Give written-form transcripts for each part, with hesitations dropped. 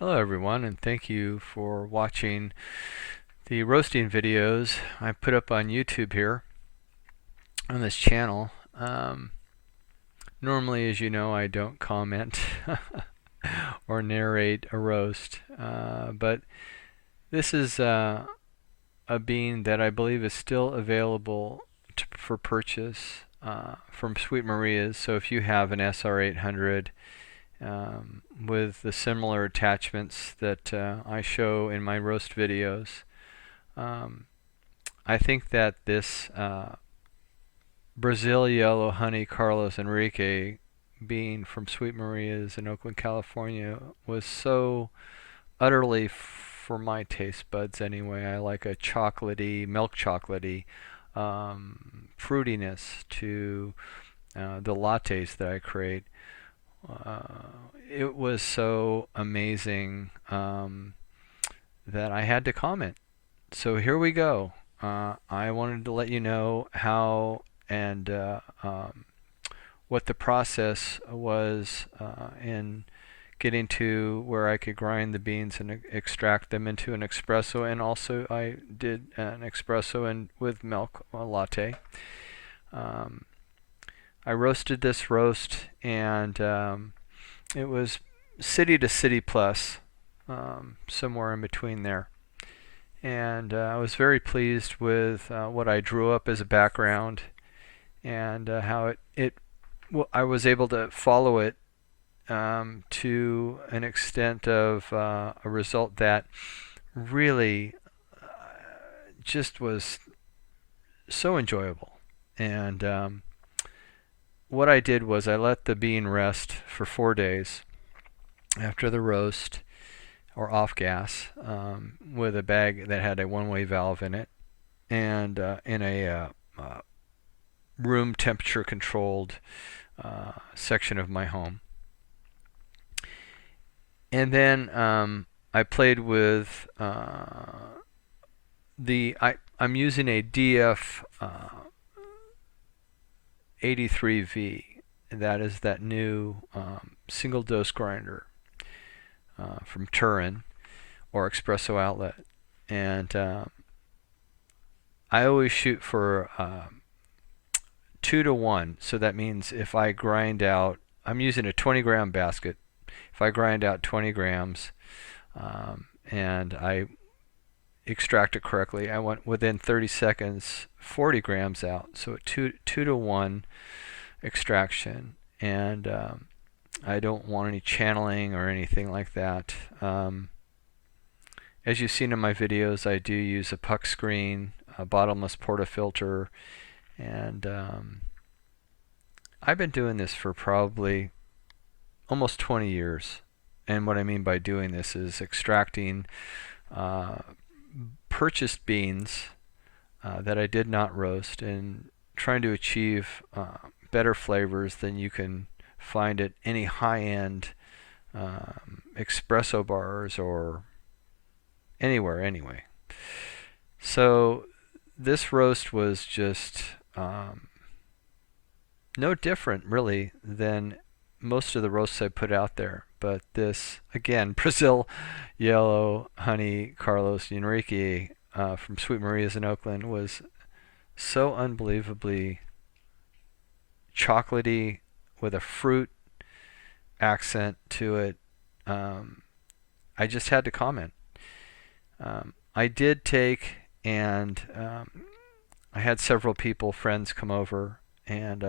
Hello everyone, and thank you for watching the roasting videos I put up on YouTube here on this channel. Normally, as you know, I don't comment or narrate a roast, but this is a bean that I believe is still available for purchase from Sweet Maria's. So if you have an SR800 with the similar attachments that I show in my roast videos, um, I think that this Brazil Yellow Honey Carlos Henrique bean from Sweet Maria's in Oakland, California was so utterly, for my taste buds anyway, I like a chocolatey, milk chocolatey fruitiness to the lattes that I create. It was so amazing that I had to comment. So here we go. I wanted to let you know how and what the process was in getting to where I could grind the beans and extract them into an espresso, and also I did an espresso and with milk, a latte. Um, I roasted this roast, and it was city to city plus, somewhere in between there. And I was very pleased with what I drew up as a background, and how I was able to follow it to an extent of a result that really just was so enjoyable. And what I did was I let the bean rest for 4 days after the roast, or off gas, with a bag that had a one-way valve in it, and in a room temperature controlled section of my home. And then I played with I'm using a DF 83V. That is that new single dose grinder from Turin or Espresso Outlet. And I always shoot for 2 to 1. So that means if I grind out, I'm using a 20-gram basket. If I grind out 20 grams and I extract it correctly, I want within 30 seconds 40 grams out. So a 2 to 1 extraction. And I don't want any channeling or anything like that. As you've seen in my videos, I do use a puck screen, a bottomless portafilter, and I've been doing this for probably almost 20 years. And what I mean by doing this is extracting purchased beans that I did not roast, and trying to achieve better flavors than you can find at any high-end espresso bars or anywhere anyway. So this roast was just no different really than most of the roasts I put out there. But this, again, Brazil Yellow Honey Carlos Henrique from Sweet Maria's in Oakland was so unbelievably chocolatey with a fruit accent to it. I just had to comment. I did take, and I had several people, friends, come over, and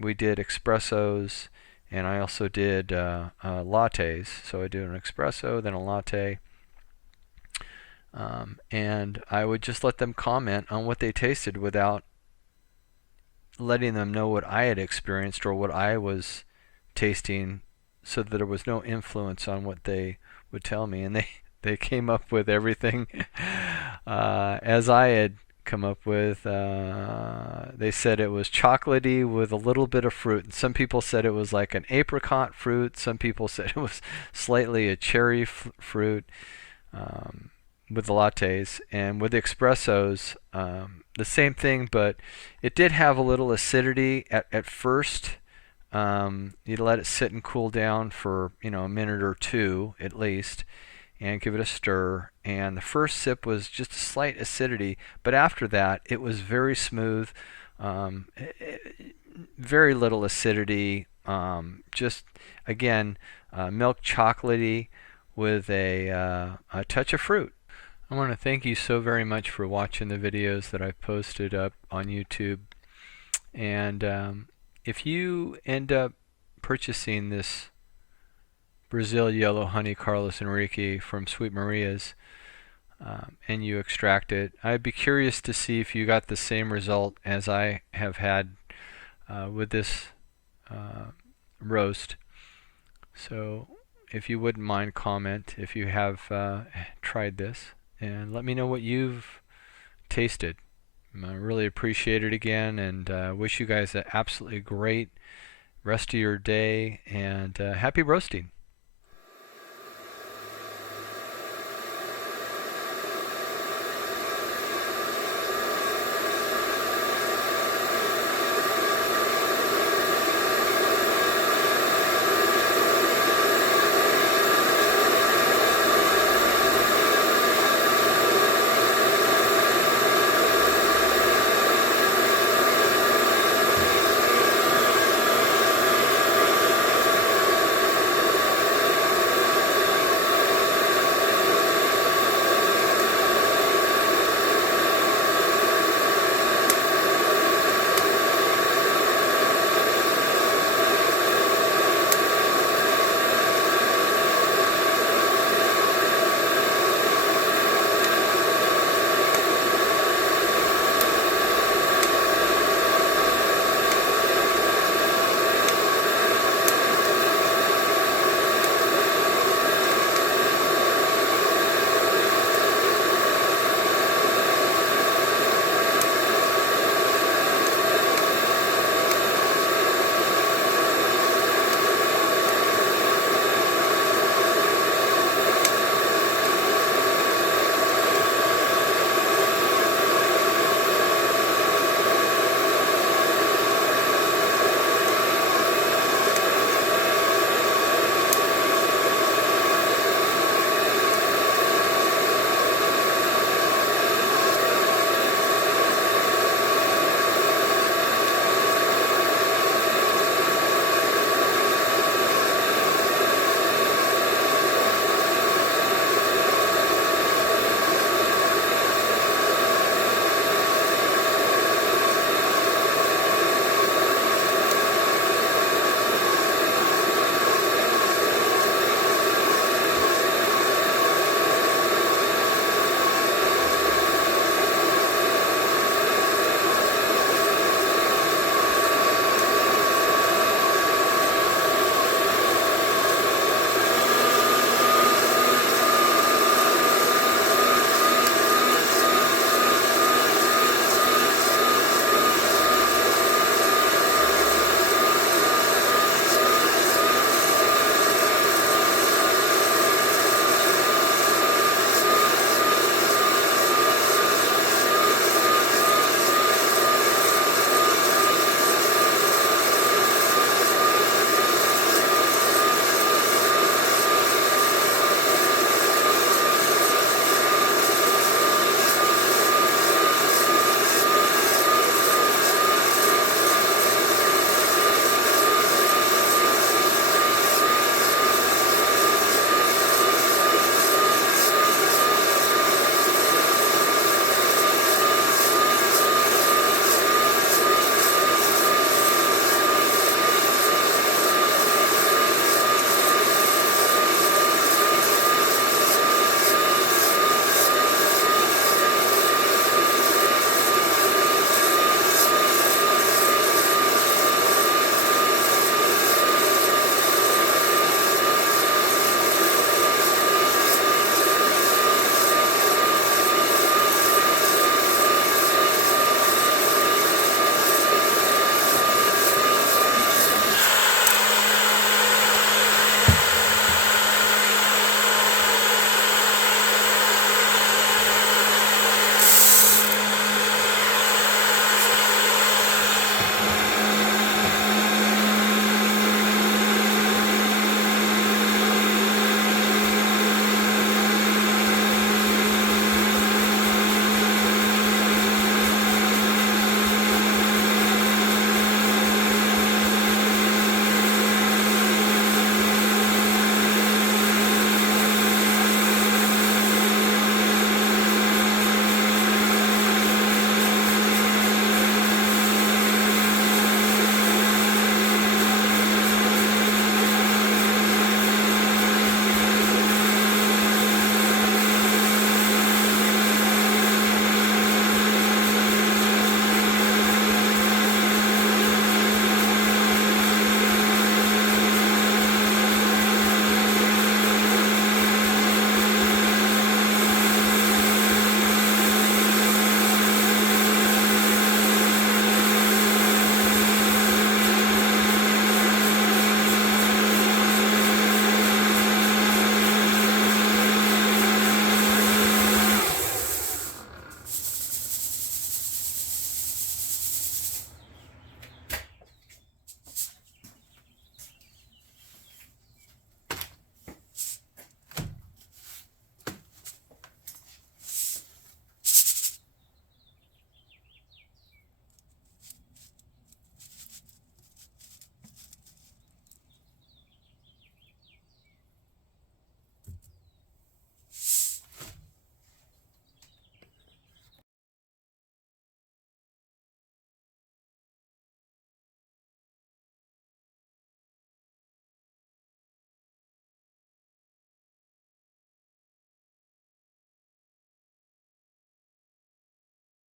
we did espressos, and I also did lattes. So I did an espresso, then a latte, and I would just let them comment on what they tasted without letting them know what I had experienced or what I was tasting, so that there was no influence on what they would tell me. And they came up with everything as I had come up with. They said it was chocolatey with a little bit of fruit. And some people said it was like an apricot fruit. Some people said it was slightly a cherry fruit with the lattes. And with the espressos, the same thing, but it did have a little acidity at first. You let it sit and cool down for a minute or two at least, and give it a stir. And the first sip was just a slight acidity, but after that it was very smooth, um, very little acidity. Just again, milk chocolatey with a touch of fruit. I want to thank you so very much for watching the videos that I've posted up on YouTube. And if you end up purchasing this Brazil Yellow Honey Carlos Henrique from Sweet Maria's, and you extract it, I'd be curious to see if you got the same result as I have had with this roast. So if you wouldn't mind, comment if you have tried this, and let me know what you've tasted. I really appreciate it again, and wish you guys an absolutely great rest of your day, and happy roasting.